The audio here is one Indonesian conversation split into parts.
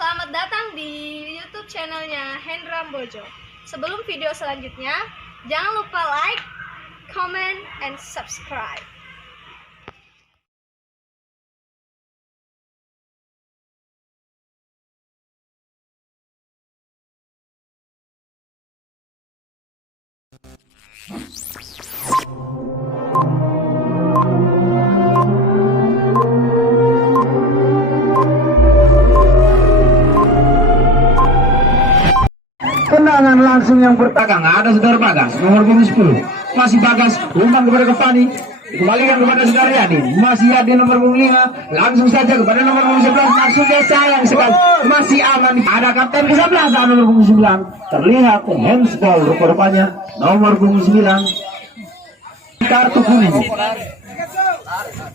Selamat datang di YouTube channelnya Hendra Bojo. Sebelum video selanjutnya, jangan lupa like, comment, and subscribe. Tendangan langsung yang pertama ada saudara Bagas nomor punggung 10, masih Bagas umpan kepada Kepani, dikembalikan kepada saudara Yadi, masih Yadi nomor punggung 5, langsung saja kepada nomor punggung 11, maksudnya sayang sekali masih aman, ada kapten ke-11 nomor punggung 9, terlihat handsball rupa-rupanya nomor punggung 9, kartu kuning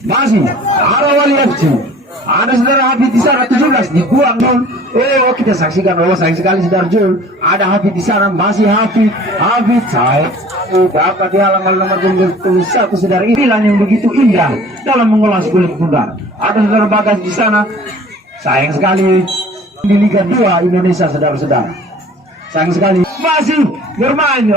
masih Arawali FC. Ada saudara Habib di sana 17 dibuang dong. Kita saksikan sayang sekali saudara Jul. Ada Habib di sana, masih Habib saya dapat dihalang oleh nomor punggung 1 saudara Ilan yang begitu indah dalam mengolah kulit bundar. Ada saudara Bagas di sana, sayang sekali di Liga 2 Indonesia saudara-saudara. Sayang sekali masih bermain.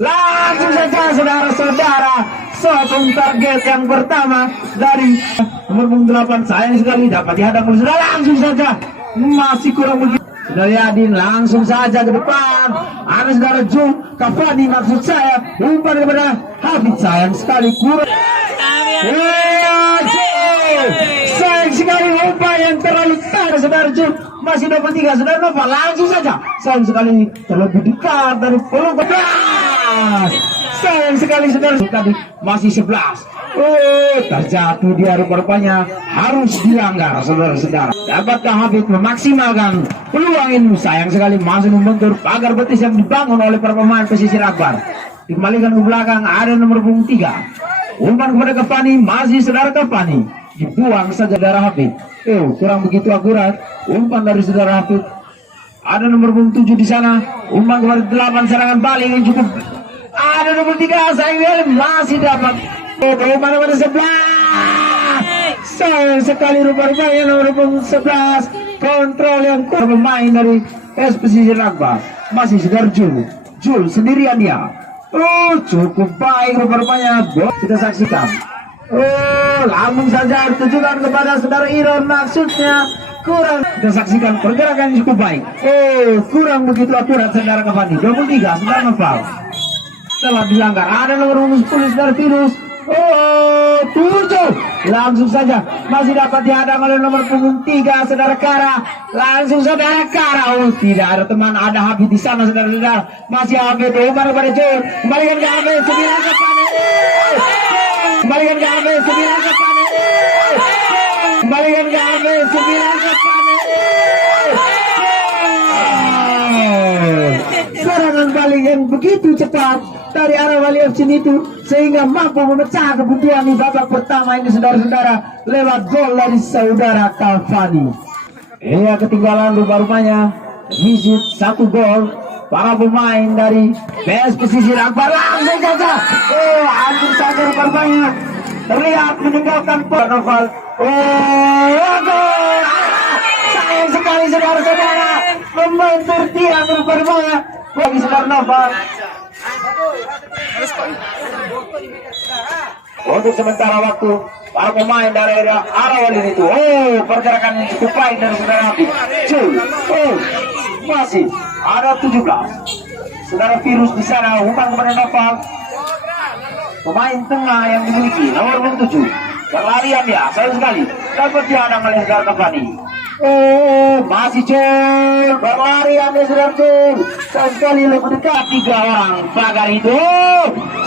Langsung saja saudara-saudara, sokong target yang pertama dari nomor punggung 8, sayang sekali dapat dihadang oleh saudara, langsung saja masih kurang begitu. Saudara Yadin langsung saja ke depan, ada saudara Jung Kafani maksud saya, umpan kepada Habib, sayang sekali kurang. Sayang sekali umpan yang terlalu tinggi saudara Jung, masih 23 saudara Nova, langsung saja sayang sekali terlebih dekat dari peluk. Sayang sekali saudara tadi masih 11. Terjatuh dia rupanya harus dilanggar saudara-saudara. Dapatkah Habib memaksimalkan peluang ini? Sayang sekali masih membentur pagar betis yang dibangun oleh para pemain pesisir Akbar. Dikembalikan ke belakang, ada nomor punggung 3. Umpan kepada Kepani, masih saudara Kepani. Dibuang saja saudara Habib. Kurang begitu akurat umpan dari saudara Habib. Ada nomor punggung 7 di sana. Umpan kepada 8, serangan balik yang cukup. Ada nomor 3, sayang masih dapat. Umpan kepada 11. Sayang sekali rupanya nomor punggung 11. Kontrol yang kuat pemain dari SPC Akbar. Masih saudara Jul sendirian dia. Cukup baik rupanya. Kita saksikan. Langsung saja ditujukan kepada saudara Iron, maksudnya kurang. Kita saksikan pergerakan cukup baik. Kurang begitu akurat saudara Kavani. 23 saudara Noval telah dilanggar. Ada nomor 10 saudara Virus. 7 langsung saja masih dapat dihadang oleh nomor punggung 3 saudara Kara. Langsung saudara Kara. Tidak ada teman, ada Habib di sana saudara-saudara. Masih Habib, umpan kepada Jul, kembalikan ke Habib, 9 ke Pane. Kembalikan ke Habib, 9 ke Pane. Kembalikan ke Habib, 9 ke Pane. Serangan balik yang begitu cepat dari Arawali FC itu sehingga mampu memecah kebutuhan di babak pertama ini saudara-saudara lewat gol dari saudara Kavani. Ketinggalan rupanya visit 1 gol para pemain dari PS Pesisir Akbar. Langsung saja hampir saja rupanya terlihat meninggalkan Noval. Gol! Sayang sekali saudara-saudara, membentur tiang rupanya bagi saudara Noval. Untuk sementara waktu para pemain dari Arawali itu, pergerakan yang cukup baik dari saudara Habib. Masih ada 17 saudara Virus di sana, umpan kepada Noval, pemain tengah yang dimiliki nomor 7. Berlarian dia, sayang sekali dapat dihadang oleh saudara Kavani. Masih Jul, berlarian ya saudara Jul, sayang sekali lebih dekat 3 orang pagar itu.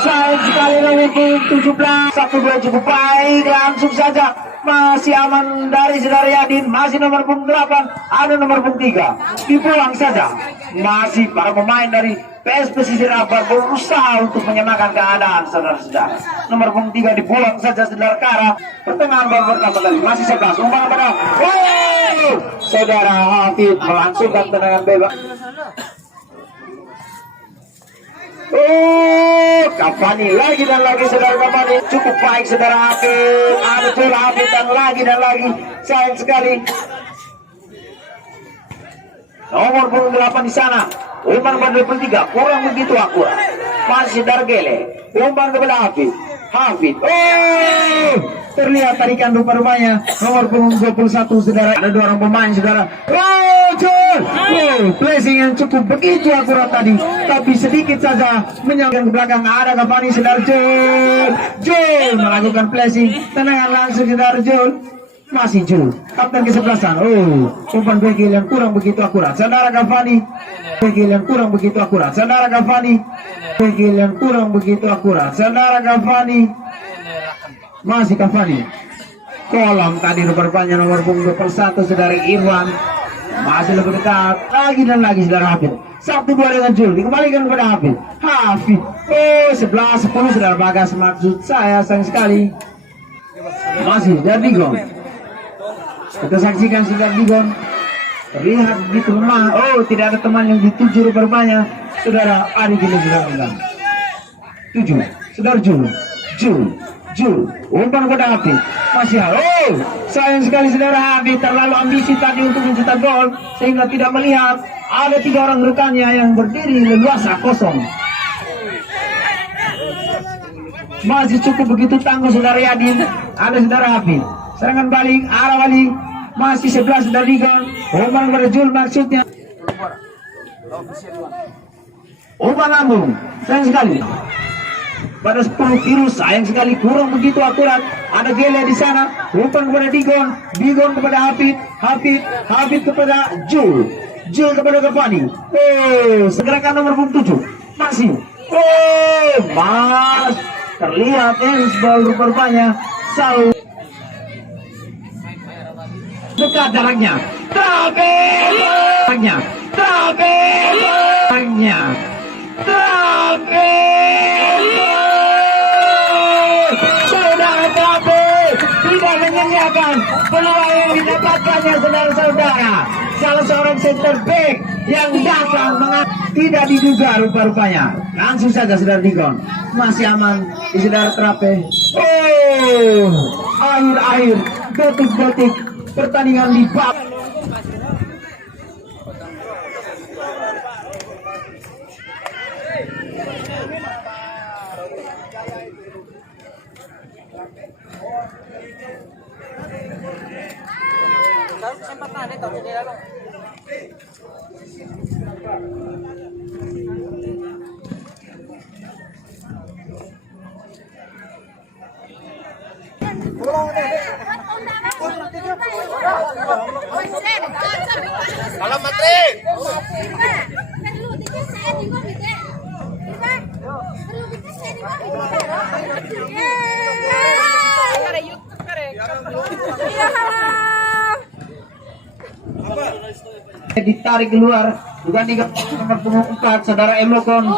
Sayang sekali nomor 17. 1-2 cukup baik, langsung saja masih aman dari saudara Yadin. Masih nomor punggung 8, ada nomor punggung 3, dipulang saja. Masih para pemain dari PS Pesisir Akbar berusaha untuk menyamakan keadaan saudara-saudara. Nomor punggung 3 dipulang saja saudara Kara. Pertengahan babak pertama kali masih 11, umpan kepada saudara Habib melangsungkan tendangan bebas. Kavani lagi dan lagi saudara Kavani, cukup baik saudara Habib. Ada Habib dan lagi sayang sekali Nomor punggung 8 di sana. Umpan kepada 23 kurang begitu akurat. Masih Dargele. Umpan kepada Hafid. Hafid. Oh, terlihat tarikan rupa-rupanya. Nomor punggung 21 saudara. Ada 2 orang pemain saudara. Oh, Jul. Oh, placing yang cukup begitu akurat tadi. Tapi sedikit saja menyangkut ke belakang. Ada Cavani saudara Jul. Jul melakukan placing. Tendangan langsung saudara Jul. Masih Jul, kapten kesebelasan. Oh, umpan Bekil yang kurang begitu akurat. Saudara Cavani. Bekil yang kurang begitu akurat. Saudara Cavani. Bekil yang kurang begitu akurat. Saudara Cavani. Masih Cavani. Kolom tadi rupanya nomor punggung 21 saudara Irwan. Masih lebih dekat. Lagi dan lagi saudara Hafid. 1-2 dengan Jul. Dikembalikan kepada Hafid. Hafid. Oh, 11-10 saudara Bagas. Maksud saya sayang sekali. Masih dari Digon. Kita saksikan singkat Digon. Terlihat begitu lemah. Oh, tidak ada teman yang dituju rupanya. Saudara Ari Gini sudah menang. 7. Saudara Jul. Umpan kepada Hafid. Masih oh, sayang sekali saudara Hafid terlalu ambisi tadi untuk mencetak gol sehingga tidak melihat ada 3 orang rekannya yang berdiri leluasa kosong. Masih cukup begitu tangguh saudara Yadin. Ada saudara Hafid. Serangan balik, arah balik. Masih 11 saudara Digon. Umpan kepada Jul maksudnya. Umpan lambung. Sayang sekali. Pada 10 virus sayang sekali kurang begitu akurat. Ada Gele di sana. Umpan kepada Digon kepada Hafid kepada Jul kepada Cavani. Oh, segerakan nomor 7. Masih. Oh, Mas. Terlihat handsball rupanya. Saul. Dekat jaraknya. Tidak menyanyiakan peluang yang didapatkannya saudara-saudara. Salah seorang center back yang datang tidak diduga rupa-rupanya. Langsung saja saudara Digon. Masih aman di saudara Trape. Oh, akhir-akhir detik-detik pertandingan di bab. Salam Matri. Ditarik keluar bukan di nomor punggung 4 saudara Emlokon.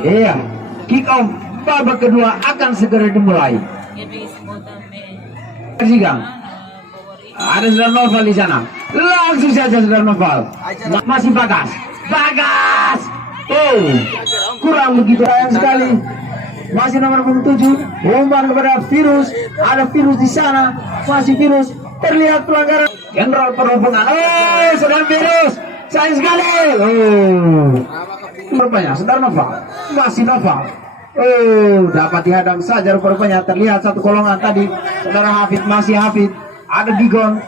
Iya, kick off babak kedua akan segera dimulai. Persigang. Ada saudara Noval di sana. Langsung saja saudara Noval. Masih Bagas. Oh, kurang begitu sayang sekali. Masih nomor 7. Umpan kepada Virus. Ada Virus di sana. Masih Virus. Terlihat pelanggaran. General perhubungan. Oh, saudara Virus. Sayang sekali. Oh. Rupanya saudara Noval. Masih Noval. Oh, dapat dihadang saja rupanya. Terlihat satu golongan tadi. Saudara Hafid. Masih Hafid. Ada Digon.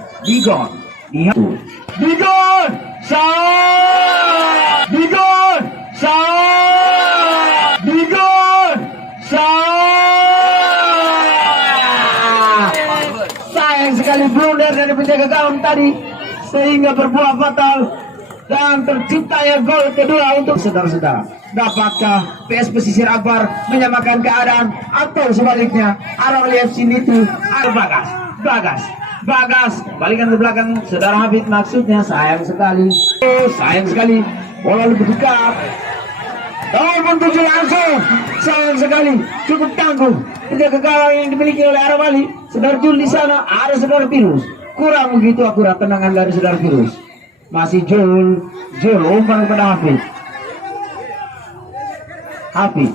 Sayang sekali blunder dari penjaga gawang tadi sehingga berbuah fatal dan terciptanya gol kedua untuk saudara-saudara. Dapatkah PS Pesisir Akbar menyamakan keadaan atau sebaliknya? Arawali FC itu Bagas balikan ke belakang saudara Habib maksudnya. Sayang sekali bola lebih dekat. Nomor 7 langsung. Sayang sekali cukup tangguh penjaga gawang yang dimiliki oleh Arawali. Saudara Jul di sana, ada saudara Virus. Kurang begitu akurat tendangan dari saudara Virus. Masih Jul umpan kepada Hafid.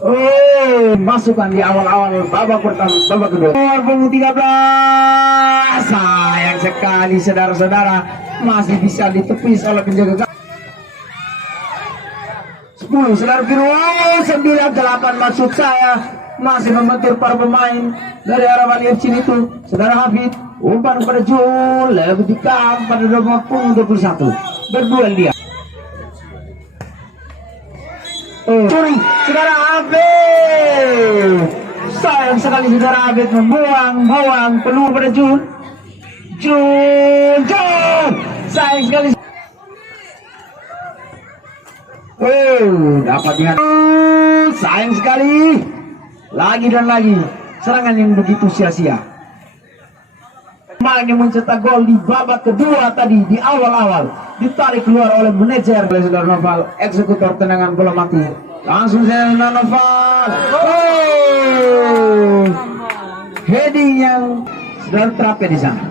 Oh, masukkan di awal-awal babak pertama, babak kedua. Nomor 13. Sayang sekali saudara-saudara, masih bisa ditepis oleh penjaga. 10 saudara biru, 9-8 maksud saya, masih membentur para pemain dari arah Bali FC itu. Saudara Hafid, umpan kepada Jul, lebih dikam pada nomor 21. Berduel dia. Curi, saudara Hafid. Sayang sekali saudara Hafid membuang peluang pada Jul. Jul, sayang sekali. Dapat dia. Sayang sekali. Lagi dan lagi serangan yang begitu sia-sia. Pemain yang mencetak gol di babak kedua tadi di awal-awal ditarik keluar oleh manajer oleh saudara Noval, eksekutor tendangan bola mati. Langsung saya Noval. Heading yang saudara Trape di sana.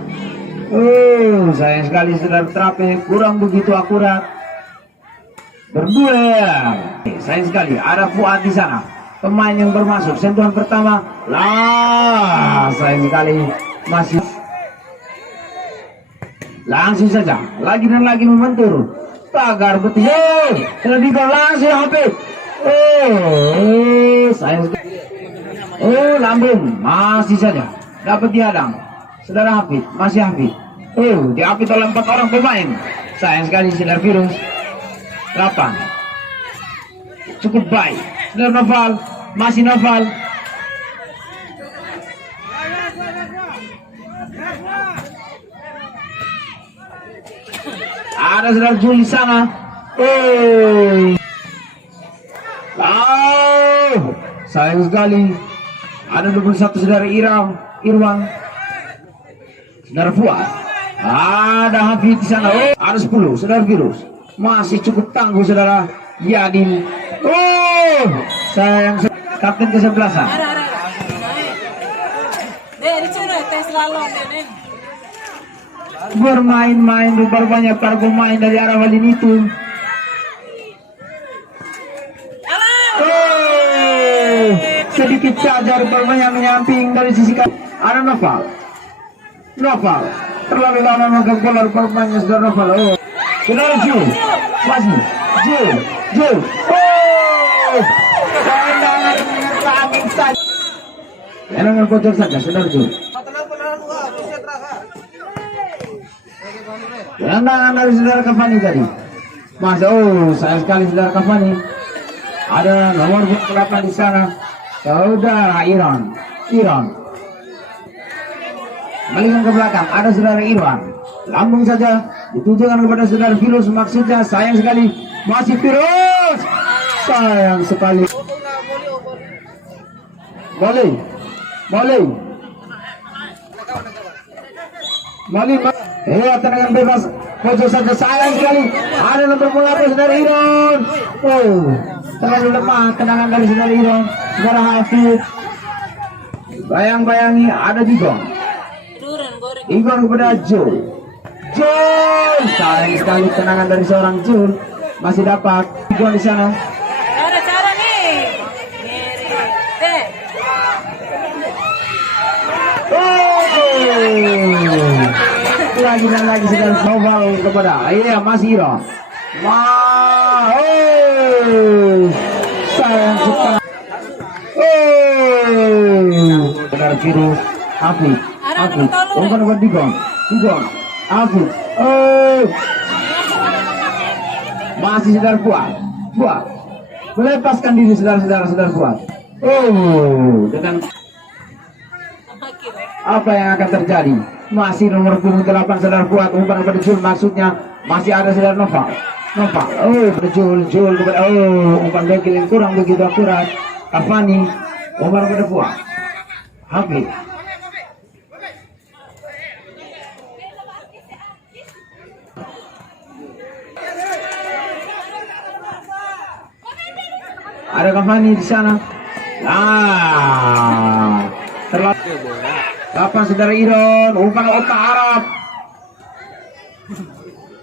Sayang sekali saudara Trape kurang begitu akurat. Berduel. Sayang sekali ada Fuad di sana. Pemain yang bermasuk sentuhan pertama. Sayang sekali masih. Langsung saja lagi dan lagi membentur. Tagar betul. Sudah digol langsung HP. Sayang sekali. Lambung masih saja dapat dihadang. Saudara Hafid, masih Hafid. Dihapit oleh 4 orang pemain. Sayang sekali saudara Virus. 8 cukup baik. Saudara Noval, masih Noval. Ada saudara Juli sana. Sayang sekali. Ada 21 saudara Irwan. Saudara Fuad. Ada Hafid di sana. Ada 10 saudara Virus. Masih cukup tangguh saudara Yadin. Sayang kapten ke-11. Bermain-main banyak para pemain dari arah Walin itu. Sedikit saja rupanya menyamping dari sisi kanan. Ada Noval terlalu lama memegang bola rupanya saudara Noval. Saudara Jul, masih Jul. Tendangan angin saja. Tendangan bocor saja, saudara Jul. Tendangan dari saudara Cavani tadi. Sayang sekali saudara Cavani. Ada nomor 8 di sana. Saudara Iron. Balikan ke belakang, ada saudara Irwan. Lambung saja ditujukan kepada saudara Virus, maksudnya sayang sekali masih Virus. Sayang sekali. Boleh. Tendangan bebas pojok saja, sayang sekali. Ada nomor 8 saudara Iron. Terlalu lemah tendangan dari saudara Iron. Saudara Hafid. Bayang-bayangi ada Digong kepada Jul. Sayang sekali tendangan dari seorang Jul. Masih dapat Digong di sana. Ada cara nih. Lagi dan lagi sedang Noval kepada masih Iron. Sayang sekali. Saudara Virus, Hafid. Umpan buat Digong. Hafid. Masih saudara Fuad. Melepaskan diri saudara Fuad. Dengan apa yang akan terjadi? Masih nomor 8 saudara Fuad. Umpan kepada Jul, maksudnya masih ada saudara Noval. Jul kepada umpan bekil yang kurang begitu akurat. Cavani, umpan kepada Fuad. Hafid. Ada Cavani di sana. Terlalu. Kapan saudara Iron? Umpan otak Arab.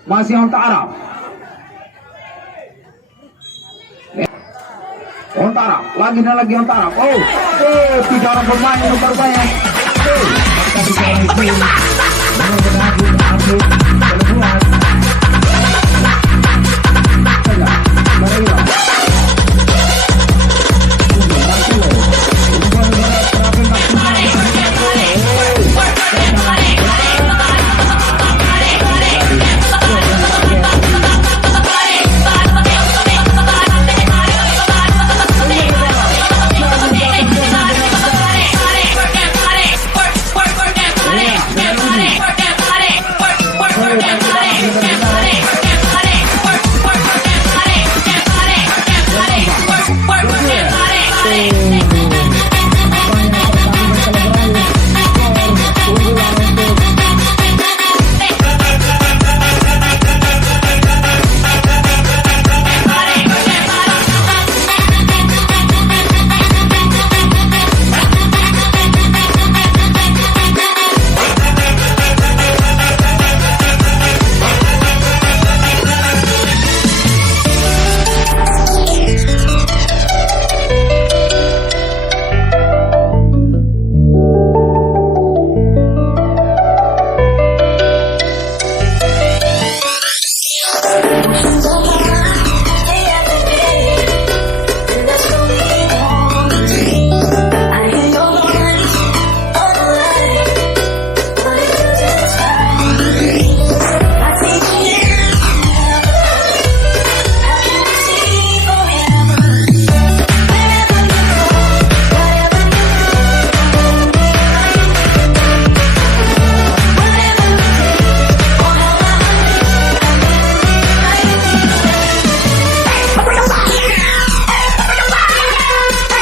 Masih otak Arab. Ontara, lagi dan lagi Ontara. Oh, tiga orang pemain yang berbanyak. Tapi sekarang itu benar-benar